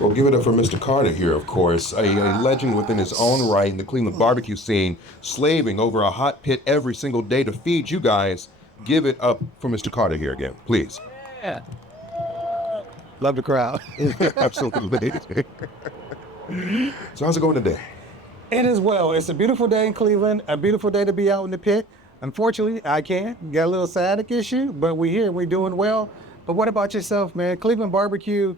Well, give it up for Mr. Carter here, of course, a legend within his own right in the Cleveland barbecue scene, slaving over a hot pit every single day to feed you guys. Give it up for Mr. Carter here again, please. Yeah. Love the crowd. Absolutely. So how's it going today? It is well. It's a beautiful day in Cleveland, a beautiful day to be out in the pit. Unfortunately, I can't. Got a little sciatic issue, but we're here. We're doing well. But what about yourself, man? Cleveland barbecue,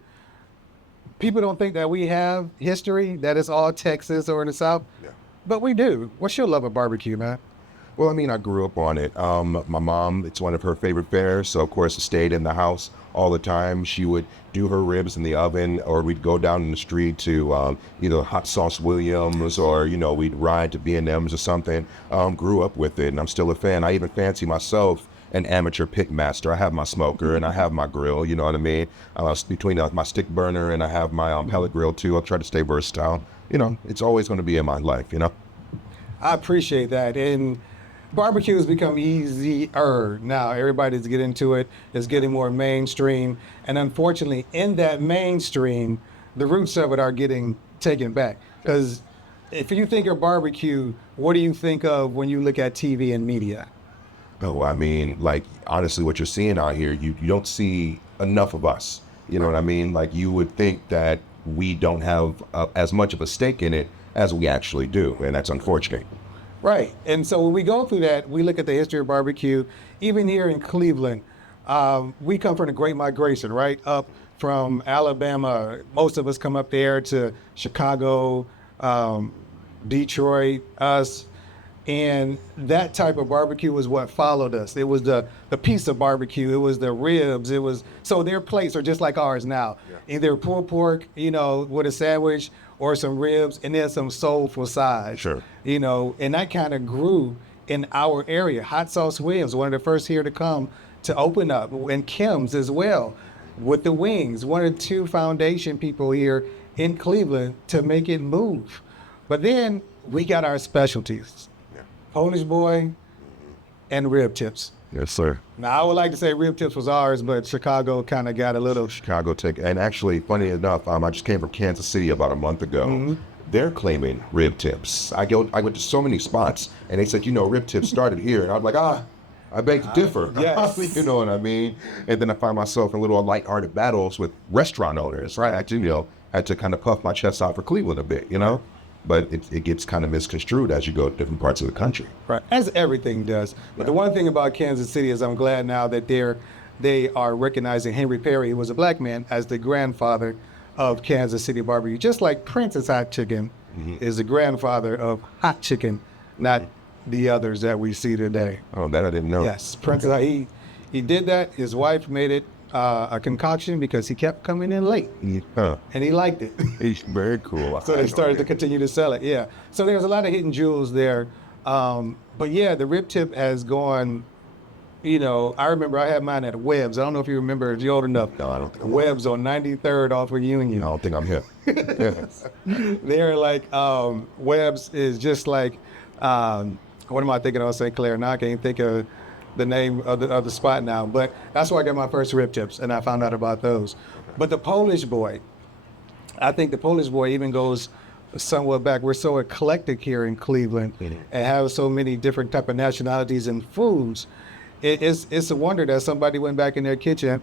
people don't think that we have history, that it's all Texas or in the South. Yeah. But we do. What's your love of barbecue, man? Well, I mean, I grew up on it. My mom, it's one of her favorite fairs, so of course I stayed in the house all the time. She would do her ribs in the oven, or we'd go down in the street to either Hot Sauce Williams, or we'd ride to B&M's or something. Grew up with it, and I'm still a fan. I even fancy myself an amateur pit master. I have my smoker and I have my grill. You know what I mean? Between my stick burner and I have my pellet grill too. I'll try to stay versatile. It's always going to be in my life. I appreciate that. And barbecue has become easier now. Everybody's getting into it. It's getting more mainstream. And unfortunately, in that mainstream, the roots of it are getting taken back. Because if you think of barbecue, what do you think of when you look at TV and media? Oh, I mean, like, honestly, what you're seeing out here, you don't see enough of us. You know what I mean? Like, you would think that we don't have as much of a stake in it as we actually do. And that's unfortunate. Right. And so when we go through that, we look at the history of barbecue. Even here in Cleveland, we come from the Great Migration, right? Up from Alabama. Most of us come up there to Chicago, Detroit, us. And that type of barbecue was what followed us. It was the piece of barbecue. It was the ribs. So their plates are just like ours now. Yeah. Either pulled pork, with a sandwich, or some ribs, and then some soulful sides. Sure. And that kind of grew in our area. Hot Sauce Williams, one of the first here to come to open up, and Kim's as well, with the wings. One of the two foundation people here in Cleveland to make it move. But then we got our specialties. Polish boy and rib tips. Yes, sir. Now, I would like to say rib tips was ours, but Chicago kind of got a little... Chicago take, and actually, funny enough, I just came from Kansas City about a month ago. Mm-hmm. They're claiming rib tips. I went to so many spots, and they said, rib tips started here. And I was like, I beg to differ. Yes. You know what I mean? And then I find myself in little lighthearted battles with restaurant owners. Right. I had to kind of puff my chest out for Cleveland a bit, But it gets kind of misconstrued as you go to different parts of the country. Right, as everything does. But the one thing about Kansas City is I'm glad now that they are recognizing Henry Perry, who was a black man, as the grandfather of Kansas City barbecue. Just like Prince's Hot Chicken is the grandfather of hot chicken, not the others that we see today. Oh, that I didn't know. Yes, Prince, he did that. His wife made it a concoction because he kept coming in late, and he liked it. He's very cool. So they started to continue to sell it. Yeah. So there's a lot of hidden jewels there. But yeah, the rib tip has gone. I remember I had mine at Webb's. I don't know if you remember. If you're old enough. No, I don't think. Webb's on 93rd off of Union. I don't think I'm here. They're like Webb's is just like what am I thinking of St. Clair? Now I can't think of the name of the spot now, but that's where I got my first rib tips, and I found out about those. But the Polish boy, I think the Polish boy even goes somewhat back. We're so eclectic here in Cleveland and have so many different type of nationalities and foods. It's a wonder that somebody went back in their kitchen,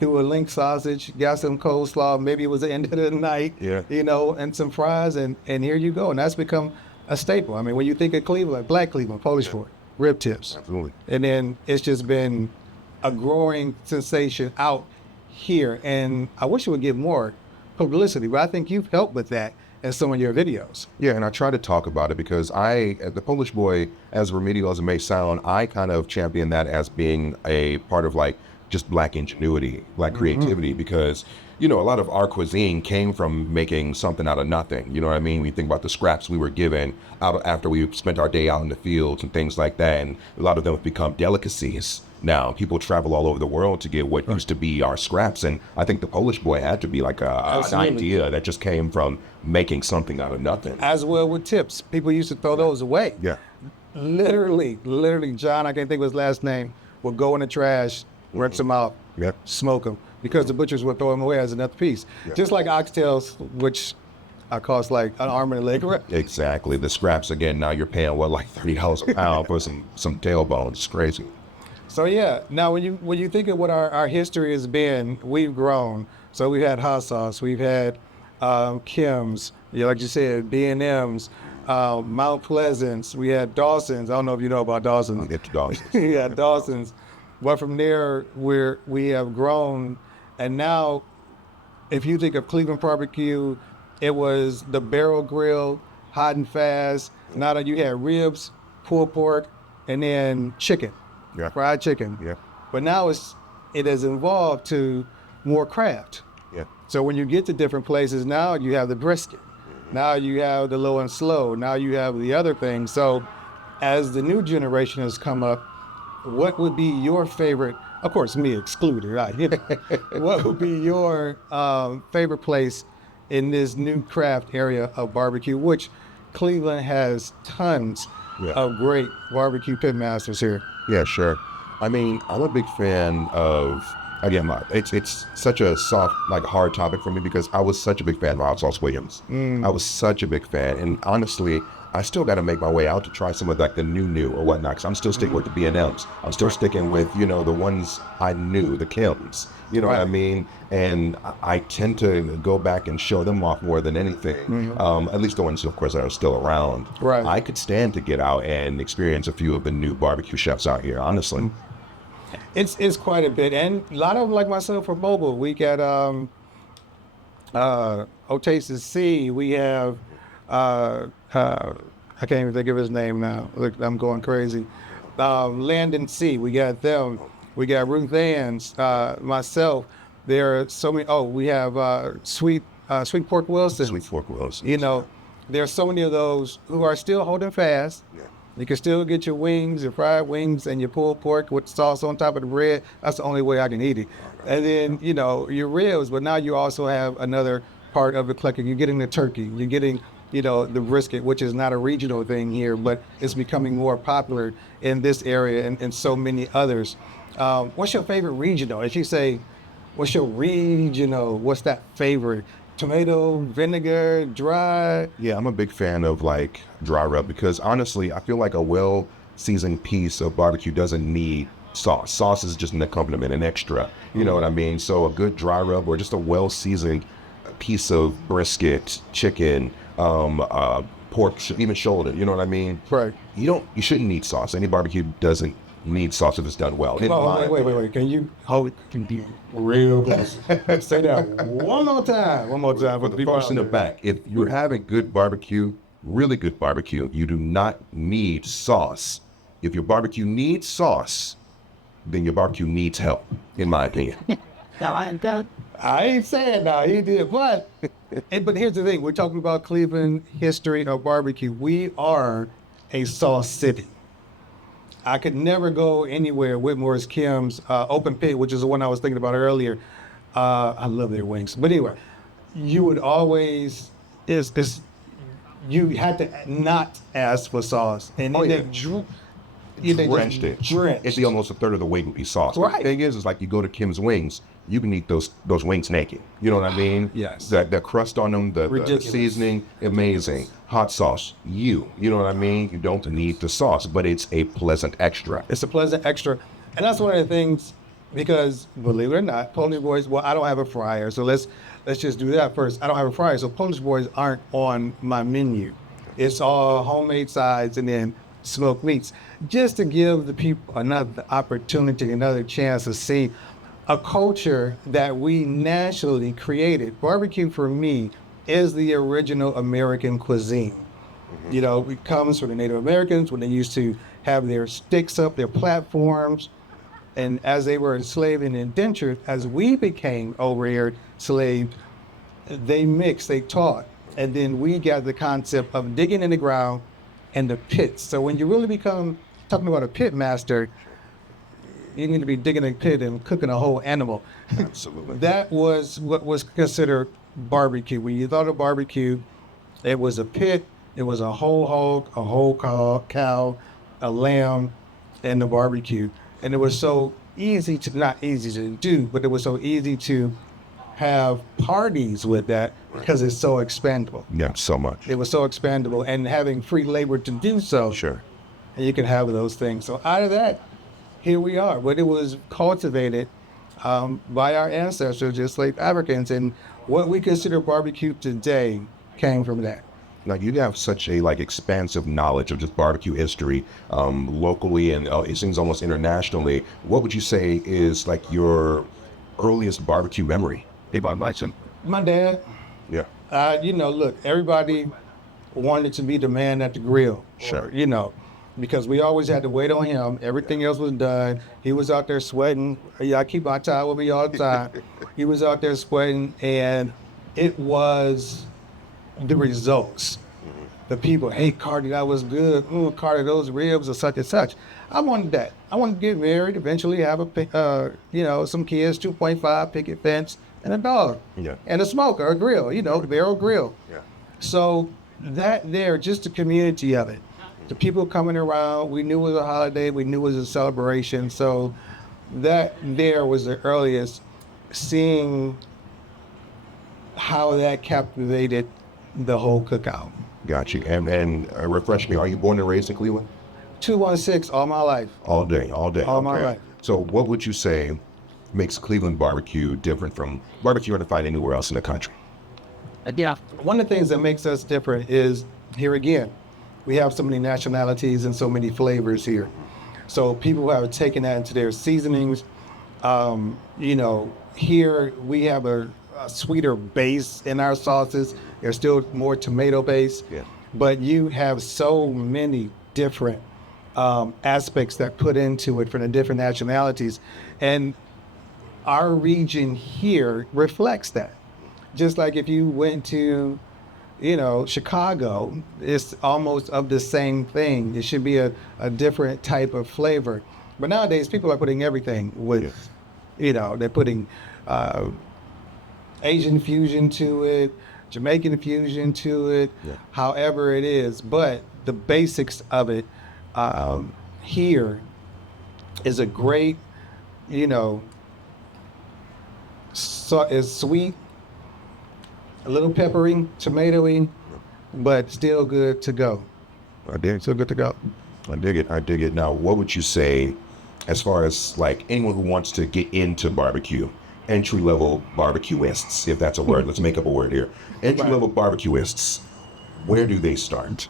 threw a link sausage, got some coleslaw, maybe it was the end of the night, and some fries, and here you go. And that's become a staple. I mean, when you think of Cleveland, black Cleveland, Polish boy, rib tips. Absolutely. And then it's just been a growing sensation out here. And I wish it would get more publicity, but I think you've helped with that in some of your videos. Yeah, and I try to talk about it because the Polish boy, as remedial as it may sound, I kind of champion that as being a part of just black ingenuity, black creativity, because a lot of our cuisine came from making something out of nothing. You know what I mean? We think about the scraps we were given after we spent our day out in the fields and things like that. And a lot of them have become delicacies now. People travel all over the world to get what used to be our scraps. And I think the Polish boy had to be like an idea that just came from making something out of nothing. As well with tips. People used to throw those away. Yeah. Literally, John, I can't think of his last name, would go in the trash rinse them out, Yep. smoke them, because the butchers would throw them away as another piece. Yep. Just like oxtails, which cost like an arm and a leg. Exactly. The scraps again. Now you're paying like $30 a pound for some tailbones. It's crazy. So yeah, now when you think of what our history has been, we've grown. So we've had hot sauce, we've had Kim's, like you said, B&M's, Mount Pleasant's, we had Dawson's. I don't know if you know about I'll Dawson's. get to Dawson's. Yeah, Dawson's. But from there, we have grown, and now, if you think of Cleveland barbecue, it was the barrel grill, hot and fast. Now that you had ribs, pulled pork, and then chicken, Yeah. fried chicken. Yeah. But now it has evolved to more craft. Yeah. So when you get to different places, now you have the brisket. Now you have the low and slow. Now you have the other things. So as the new generation has come up, what would be your favorite, of course, me excluded, right? What would be your favorite place in this new craft area of barbecue, which Cleveland has tons of great barbecue pit masters here? Yeah, sure. I mean, I'm a big fan of, again, it's such a soft, like hard topic for me because I was such a big fan of Hot Sauce Williams. I was such a big fan. And honestly, I still got to make my way out to try some of like the new or whatnot, because I'm still sticking with the B&Ms. I'm still sticking with, the ones I knew, the Kims, what I mean? And I tend to go back and show them off more than anything, at least the ones, of course, that are still around. Right. I could stand to get out and experience a few of the new barbecue chefs out here, honestly. It's quite a bit, and a lot of them, like myself, are mobile. We got Otasis C. We have I can't even think of his name now. Look, I'm going crazy. Landon C. We got them. We got Ruth Ann's. Myself. There are so many. Oh, we have Sweet Pork Wilson. Sweet Fork Wills. There are so many of those who are still holding fast. Yeah. You can still get your wings, your fried wings, and your pulled pork with sauce on top of the bread. That's the only way I can eat it. And then, your ribs, but now you also have another part of the collection. You're getting the turkey. You're getting, the brisket, which is not a regional thing here, but it's becoming more popular in this area and so many others. What's your favorite regional? If you say, what's your regional, what's that favorite? Tomato, vinegar, dry? Yeah, I'm a big fan of like dry rub because honestly, I feel like a well-seasoned piece of barbecue doesn't need sauce. Sauce is just an accompaniment, an extra. You know what I mean? So a good dry rub or just a well-seasoned piece of brisket, chicken, pork, even shoulder. You know what I mean? Right. You shouldn't need sauce. Any barbecue doesn't need sauce if it's done well. Wait. Can you hold it? Can you real close? Say that one more time. One more time for the people Folks in the back, if you're having good barbecue, really good barbecue, you do not need sauce. If your barbecue needs sauce, then your barbecue needs help, in my opinion. I ain't saying now he did, but here's the thing: we're talking about Cleveland history of barbecue. We are a sauce city. I could never go anywhere. Whitmore's, Kim's, Open Pit, which is the one I was thinking about earlier. I love their wings. But anyway, you would always, you had to not ask for sauce. And Drenched it. It's almost a third of the weight would be sauce. Right. The thing is like you go to Kim's Wings, you can eat those wings naked. You know what I mean? Yes. The crust on them, the seasoning, amazing. Hot sauce, you know what I mean? You don't need the sauce, but it's a pleasant extra. It's a pleasant extra. And that's one of the things, because believe it or not, Polish Boys, well, I don't have a fryer, so let's just do that first. I don't have a fryer, so Polish Boys aren't on my menu. It's all homemade sides and then smoked meats, just to give the people another opportunity, another chance to see a culture that we nationally created. Barbecue for me is the original American cuisine. It comes from the Native Americans when they used to have their sticks up, their platforms, and as they were enslaved and indentured, as we became over here enslaved, they mixed, they taught, and then we got the concept of digging in the ground and the pits. So when you really become talking about a pit master, you need to be digging a pit and cooking a whole animal. Absolutely. That was what was considered barbecue. When you thought of barbecue, it was a pit, it was a whole hog, a whole cow, a lamb, and the barbecue. And it was so not easy to do, but it was so easy to have parties with that because it's so expandable. Yeah, so much. It was so expandable, and having free labor to do so. Sure. And you can have those things. So out of that, here we are. But it was cultivated by our ancestors, just like Africans, and what we consider barbecue today came from that. Now you have such a expansive knowledge of just barbecue history, locally and it seems almost internationally. What would you say is your earliest barbecue memory? My dad, Yeah. look, everybody wanted to be the man at the grill. Sure. Because we always had to wait on him. Everything else was done. He was out there sweating. Yeah, I keep my towel with me all the time. He was out there sweating, and it was the results. The people, hey, Cardi, that was good. Ooh, Cardi, those ribs are such and such. I wanted that. I wanted to get married, eventually have some kids, 2.5 picket fence, and a dog. Yeah. And a smoker, a grill, the barrel grill. Yeah. So that there, just the community of it. The people coming around, we knew it was a holiday, we knew it was a celebration. So that there was the earliest seeing how that captivated the whole cookout. Got you. And refresh me, are you born and raised in Cleveland? 216 all my life. All day. All my life. So what would you say makes Cleveland barbecue different from barbecue you're going to find anywhere else in the country? Yeah. One of the things that makes us different is, here again, we have so many nationalities and so many flavors here. So people have taken that into their seasonings. Here we have a sweeter base in our sauces. There's still more tomato base. Yeah. But you have so many different aspects that put into it from the different nationalities. And our region here reflects that. Just like if you went to, Chicago, it's almost of the same thing. It should be a different type of flavor. But nowadays, people are putting everything with, they're putting Asian fusion to it, Jamaican fusion to it, however it is. But the basics of it here is a great, is sweet, a little peppery, tomatoey, but still good to go. I dig. Still good to go. I dig it. Now, what would you say as far as anyone who wants to get into barbecue, entry-level barbecuists, if that's a word, let's make up a word here. Entry-level barbecuists, where do they start?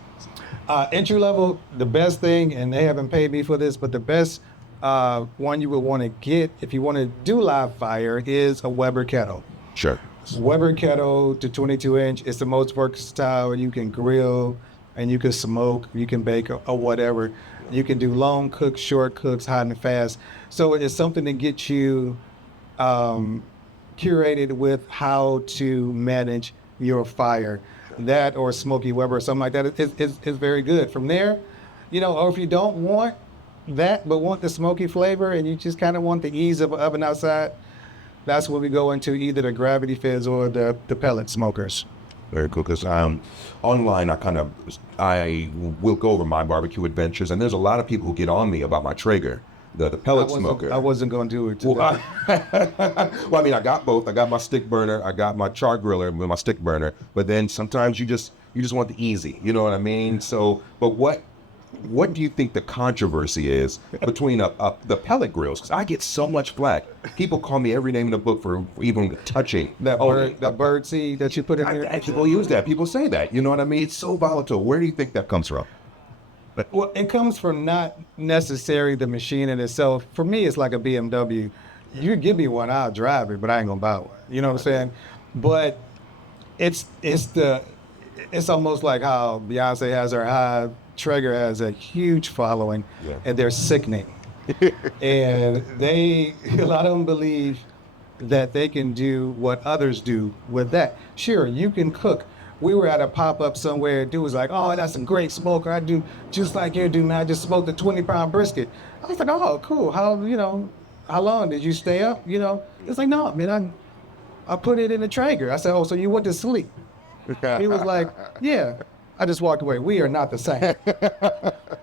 Entry level, the best thing, and they haven't paid me for this, but the best one you would want to get if you want to do live fire is a Weber kettle. Sure. Weber kettle to 22-inch. It's the most versatile. You can grill and you can smoke, you can bake or whatever. You can do long cooks, short cooks, hot and fast. So it's something to get you curated with how to manage your fire. That or Smoky Weber or something like that is very good. From there, or if you don't want that but want the smoky flavor and you just kind of want the ease of an oven outside, that's when we go into either the gravity fizz or the pellet smokers. Very cool, because online I will go over my barbecue adventures, and there's a lot of people who get on me about my Traeger, the pellet smoker. I wasn't going to do it today. Well, I got both. I got my stick burner, I got my char griller with my stick burner, but then sometimes you just want the easy, you know what I mean? So, but what do you think the controversy is between the pellet grills? Because I get so much flack. People call me every name in the book for even touching that bird seed that you put in there. People use that. People say that. You know what I mean? It's so volatile. Where do you think that comes from? Well, it comes from not necessarily the machine in itself. For me, it's like a BMW. You give me one, I'll drive it, but I ain't gonna buy one. You know what I'm saying? But it's almost like how Beyonce has her Hive. Traeger has a huge following, and they're sickening. And a lot of them believe that they can do what others do with that. Sure, you can cook. We were at a pop-up somewhere, and dude was like, oh, that's a great smoker. I do just like you do, man. I just smoked a 20-pound brisket. I was like, oh, cool. How long did you stay up? It's like, no, man, I put it in the Traeger. I said, oh, so you went to sleep? He was like, yeah. I just walked away. We are not the same.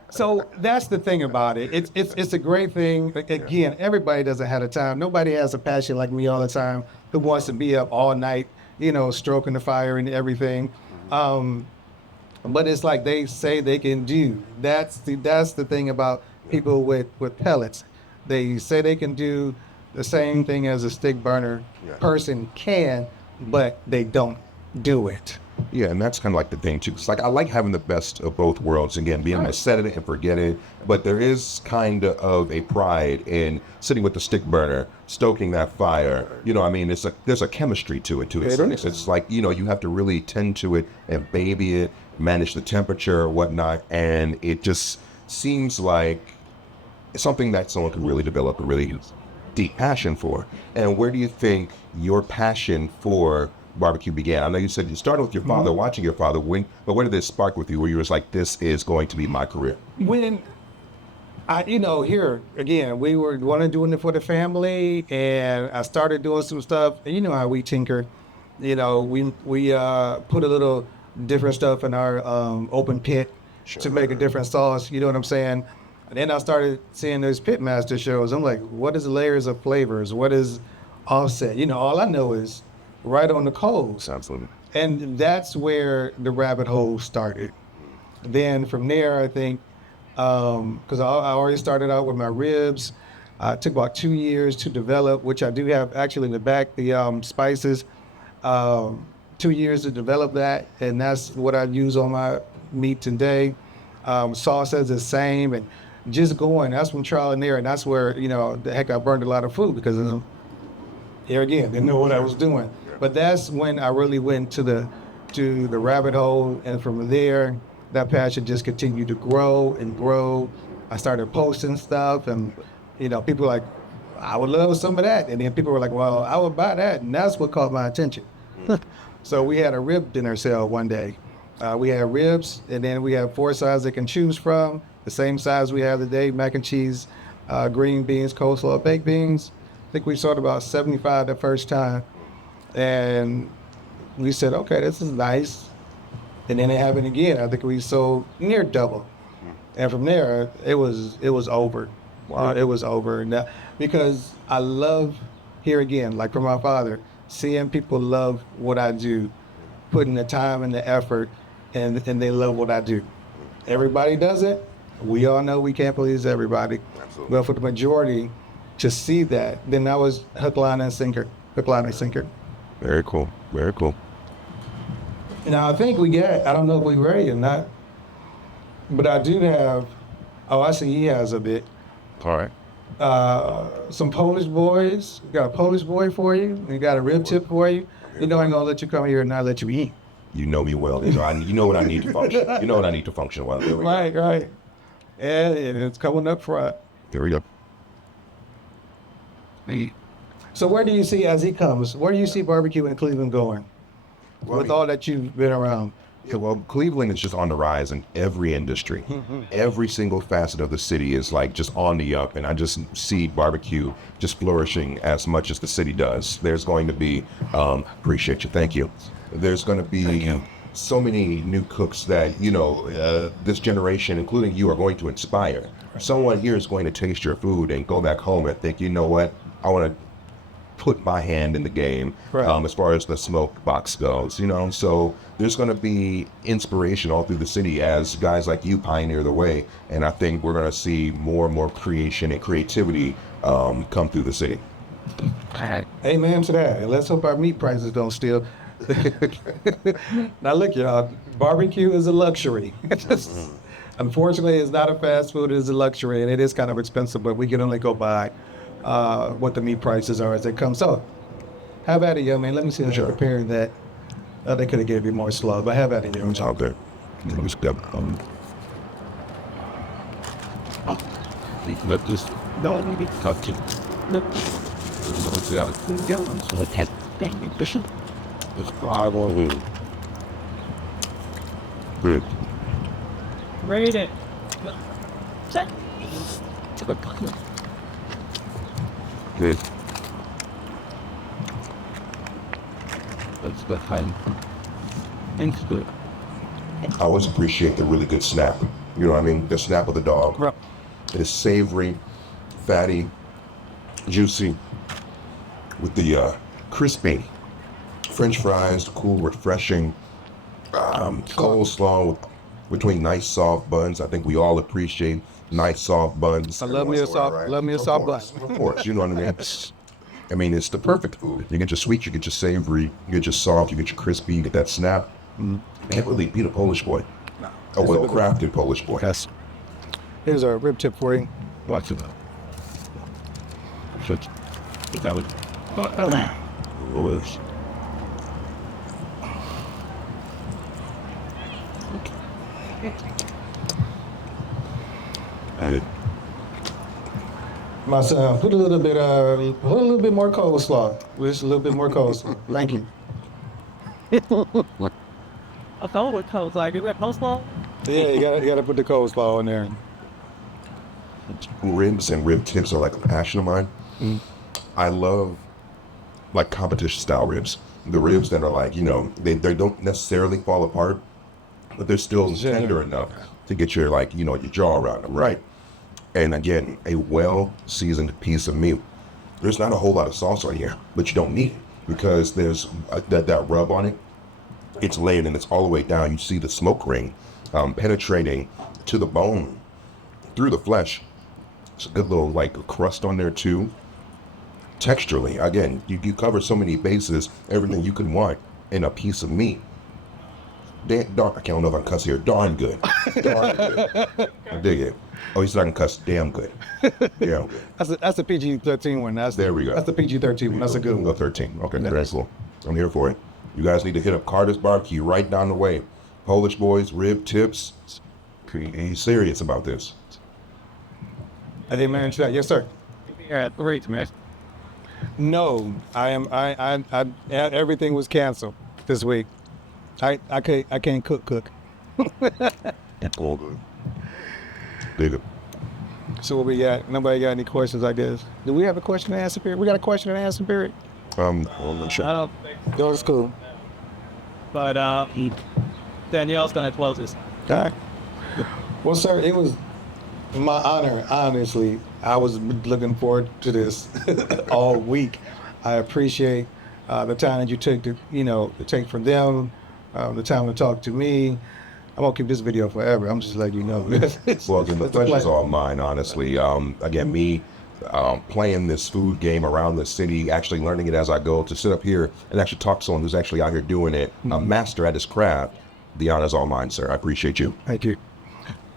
So that's the thing about it. It's a great thing. Again, everybody doesn't have the time. Nobody has a passion like me all the time who wants to be up all night, stroking the fire and everything. But it's like they say they can do. That's the thing about people with pellets. They say they can do the same thing as a stick burner person can, but they don't do it. Yeah, and that's kind of like the thing too. It's like I like having the best of both worlds. Again, being able to set it and forget it, but there is kind of a pride in sitting with the stick burner, stoking that fire. I mean, there's a chemistry to it too. It's like you have to really tend to it and baby it, manage the temperature, whatnot, and it just seems like something that someone could really develop a really deep passion for. And where do you think your passion for barbecue began? I know you said you started with your father, watching your father. But when did this spark with you where you was like, this is going to be my career? When here again, we were doing it for the family, and I started doing some stuff. And you know how we tinker. We put a little different stuff in our open pit to make a different sauce. You know what I'm saying? And then I started seeing those pitmaster shows. I'm like, what is layers of flavors? What is offset? All I know is right on the coals. Absolutely. And that's where the rabbit hole started. Then from there, I think, because I already started out with my ribs. It took about 2 years to develop, which I do have actually in the back, the spices. 2 years to develop that, and that's what I use on my meat today. Sauce is the same, and just going. That's from trial and error, and that's where I burned a lot of food because here again, didn't know what I was doing. But that's when I really went to the rabbit hole, and from there, that passion just continued to grow and grow. I started posting stuff, and people were like, I would love some of that, and then people were like, well, I would buy that, and that's what caught my attention. So we had a rib dinner sale one day. We had ribs, and then we have 4 sizes they can choose from. The same size we have today: mac and cheese, green beans, coleslaw, baked beans. I think we sold about 75 the first time. And we said, okay, this is nice. And then it happened again. I think we sold near double. And from there, it was over. Wow. It was over. Now, because I love, here again, like from my father, seeing people love what I do, putting the time and the effort, and they love what I do. Everybody does it. We all know we can't please everybody. Absolutely. But for the majority to see that, then that was hook, line, and sinker. Hook, line, and sinker. Very cool. Very cool. Now, I think I don't know if we're ready or not, but I do have, I see he has a bit. All right. Some Polish boys. Got a Polish boy for you. We got a rib tip for you. I ain't gonna let you come here and not let you eat. You know me well. You know what I need to function. You know what I need to function well. Right. And it's coming up front. There we go. So where do you see, as he comes, where do you see barbecue in Cleveland going? With all that you've been around? Yeah, well, Cleveland is just on the rise in every industry. Every single facet of the city is like just on the up, and I just see barbecue just flourishing as much as the city does. There's going to be, appreciate you, thank you. There's going to be so many new cooks that, this generation, including you, are going to inspire. Someone here is going to taste your food and go back home and think, you know what, I want to put my hand in the game, as far as the smoke box goes, so there's going to be inspiration all through the city as guys like you pioneer the way, and I think we're going to see more and more creation and creativity come through the city. Amen to that. Let's hope our meat prices don't steal. Now look, y'all, barbecue is a luxury. Unfortunately, it's not a fast food, it is a luxury, and it is kind of expensive, but we can only go by what the meat prices are as they come. So, have at it, young man. Let me see if they're preparing that. They could have gave you more slow, but have at it, young. It's out there. Let this don't touch it. It's 5 on you. Good. Rate it. Set. Good. That's the time. Thanks, good. I always appreciate the really good snap. You know what I mean? The snap of the dog. Right. It is savory, fatty, juicy, with the crispy French fries, cool, refreshing coleslaw between nice soft buns. I think we all appreciate nice soft buns. I love me a soft, love me a soft bun. Of course, you know what I mean. I mean, it's the perfect food. You get your sweet, you get your savory, you get your soft, you get your crispy, you get that snap. Can't really beat a Polish boy. A well-crafted Polish boy. Yes. Here's a rib tip for you. What's it? Such. That would. Oh, and My son, put a little bit more coleslaw. Just a little bit more coleslaw. Thank you. I thought it was like you got coleslaw. Yeah, you gotta put the coleslaw in there. Ribs and rib tips are like a passion of mine. I love like competition style ribs. The ribs that are like, you know, they don't necessarily fall apart, but they're still tender enough to get your like, you know, your jaw around them, right? And again, a well-seasoned piece of meat. There's not a whole lot of sauce on here, but you don't need it because there's that rub on it. It's laid and it's all the way down. You see the smoke ring penetrating to the bone through the flesh. It's a good little like crust on there too. Texturally, again, you cover so many bases, everything you could want in a piece of meat. I can't know if I can cuss here. Darn good. Darn good. I dig it. Oh, he's not gonna cuss. Damn good. Yeah. That's a PG-13 one. There we go. That's the PG-13 one. That's a good one. 13. Okay, very cool. I'm here for it. You guys need to hit up Carter's Barbecue right down the way. Polish boys, rib tips. He's serious about this. I didn't manage that. Yes, sir. Yeah, great, man. No, everything was canceled this week. I can't cook. That's all good. Dig it. So what we got? Nobody got any questions, I guess. Do we have a question and answer period? We got a question and answer period? I'm not sure. I don't think. No, it's cool. But Danielle's gonna close this. All right. Well, sir, it was my honor. Honestly, I was looking forward to this all week. I appreciate the time that you took to take from them, the time to talk to me. I won't keep this video forever. I'm just letting you know. Well, then the pleasure's all mine, honestly. Again, me playing this food game around the city, actually learning it as I go, to sit up here and actually talk to someone who's actually out here doing it, a master at his craft. The honor's all mine, sir. I appreciate you. Thank you.